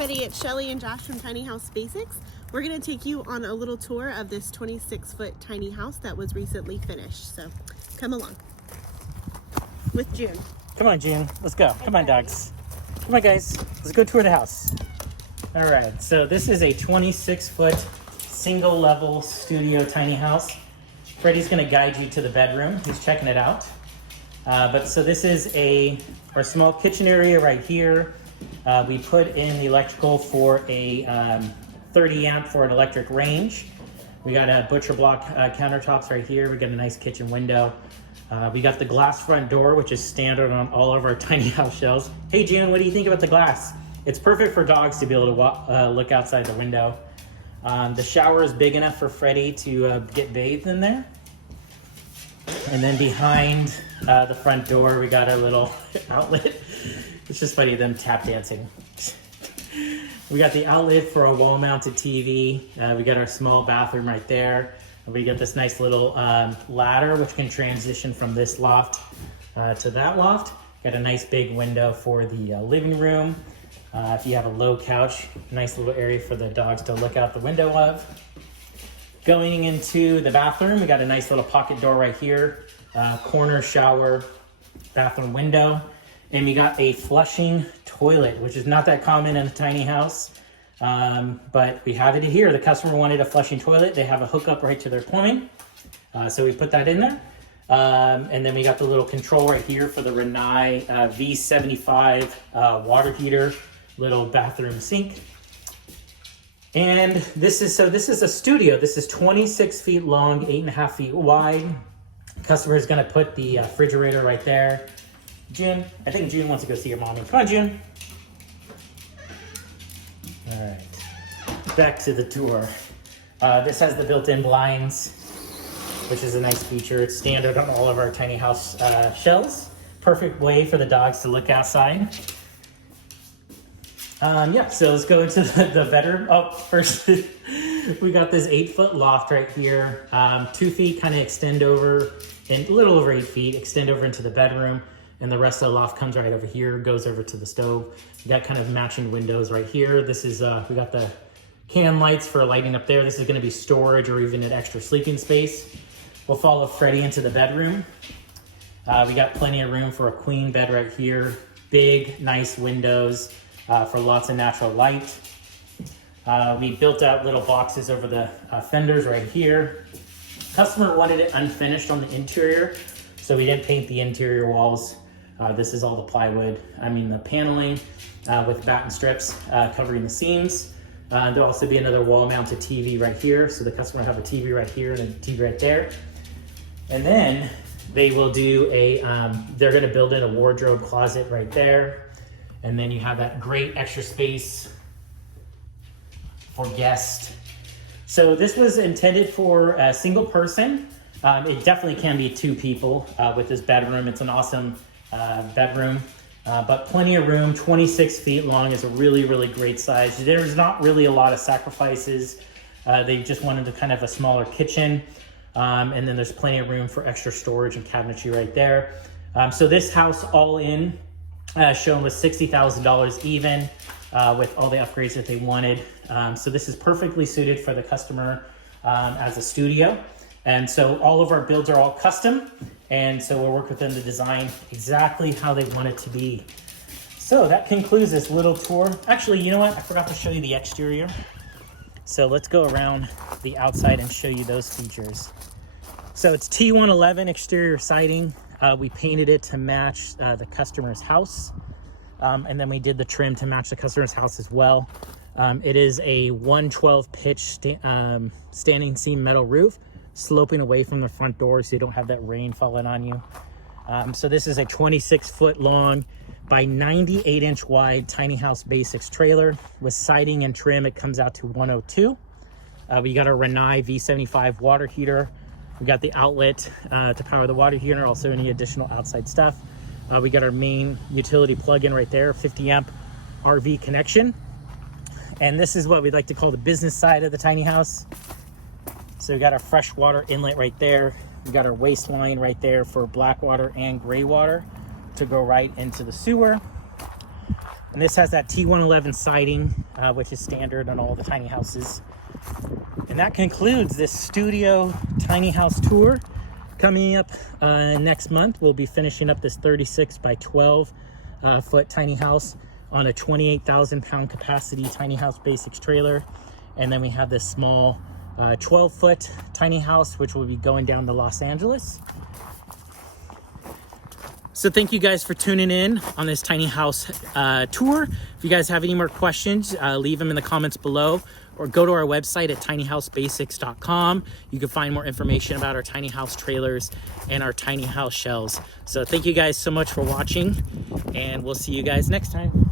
everybody, it's Shelly and Josh from Tiny House Basics. We're going to take you on a little tour of this 26-foot tiny house that was recently finished. So come along with June. Come on, June. Let's go. Come on, dogs. Come on, guys. Let's go tour the house. All right. So this is a 26-foot single-level studio tiny house. Freddie's going to guide you to the bedroom. He's checking it out. So this is our small kitchen area right here. We put in the electrical for a 30 amp for an electric range. We got a butcher block countertops right here. We got a nice kitchen window. We got the glass front door, which is standard on all of our tiny house shells. Hey June, what do you think about the glass? It's perfect for dogs to be able to look outside the window. The shower is big enough for Freddie to get bathed in there. And then behind the front door, we got a little outlet. It's just funny, them tap dancing. We got the outlet for a wall-mounted TV. We got our small bathroom right there. We got this nice little ladder, which can transition from this loft to that loft. Got a nice big window for the living room. If you have a low couch, nice little area for the dogs to look out the window of. Going into the bathroom, we got a nice little pocket door right here. Corner shower, bathroom window. And we got a flushing toilet, which is not that common in a tiny house. But we have it here. The customer wanted a flushing toilet. They have a hookup right to their plumbing. So we put that in there. And then we got the little control right here for the Rinnai V75 water heater, little bathroom sink. And this is a studio. This is 26 feet long, 8.5 feet wide. Customer is gonna put the refrigerator right there. June, I think June wants to go see your mommy. Come on, June. All right, back to the tour. This has the built-in blinds, which is a nice feature. It's standard on all of our tiny house shells. Perfect way for the dogs to look outside. So let's go into the bedroom. Oh, first, we got this 8-foot loft right here. 2 feet kind of extend over, and a little over 8 feet, extend over into the bedroom. And the rest of the loft comes right over here, goes over to the stove. We got kind of matching windows right here. This is, we got the can lights for lighting up there. This is gonna be storage or even an extra sleeping space. We'll follow Freddie into the bedroom. We got plenty of room for a queen bed right here. Big, nice windows for lots of natural light. We built out little boxes over the fenders right here. Customer wanted it unfinished on the interior, so we didn't paint the interior walls. This is all the plywood, the paneling with batten strips covering the seams. There'll also be another wall-mounted TV right here, so the customer will have a TV right here and a TV right there. And then they will do they're gonna build in a wardrobe closet right there. And then you have that great extra space for guests. So this was intended for a single person. It definitely can be 2 people with this bedroom. It's an awesome bedroom, but plenty of room. 26 feet long is a really, really great size. There's not really a lot of sacrifices. They just wanted kind of a smaller kitchen. And then there's plenty of room for extra storage and cabinetry right there. So this house all in shown was $60,000 even with all the upgrades that they wanted. So this is perfectly suited for the customer as a studio. And so all of our builds are all custom. And so we'll work with them to design exactly how they want it to be. So that concludes this little tour. Actually, you know what? I forgot to show you the exterior. So let's go around the outside and show you those features. So it's T111 exterior siding. We painted it to match the customer's house. And then we did the trim to match the customer's house as well. It is a 112 pitch standing seam metal roof, sloping away from the front door so you don't have that rain falling on you. So this is a 26-foot long by 98-inch wide tiny house basics trailer. With siding and trim, it comes out to 102. We got our Rinnai V75 water heater. We got the outlet to power the water heater, also any additional outside stuff. We got our main utility plug-in right there, 50 amp RV connection. And this is what we'd like to call the business side of the tiny house. So we got our fresh water inlet right there. We got our waste line right there for black water and gray water to go right into the sewer. And this has that T111 siding, which is standard on all the tiny houses. And that concludes this studio tiny house tour. Coming up next month, we'll be finishing up this 36 by 12 foot tiny house on a 28,000 pound capacity tiny house basics trailer. And then we have this small 12 foot tiny house, which will be going down to Los Angeles. So thank you guys for tuning in on this tiny house tour. If you guys have any more questions, leave them in the comments below, or go to our website at tinyhousebasics.com. You can find more information about our tiny house trailers and our tiny house shells. So thank you guys so much for watching, and we'll see you guys next time.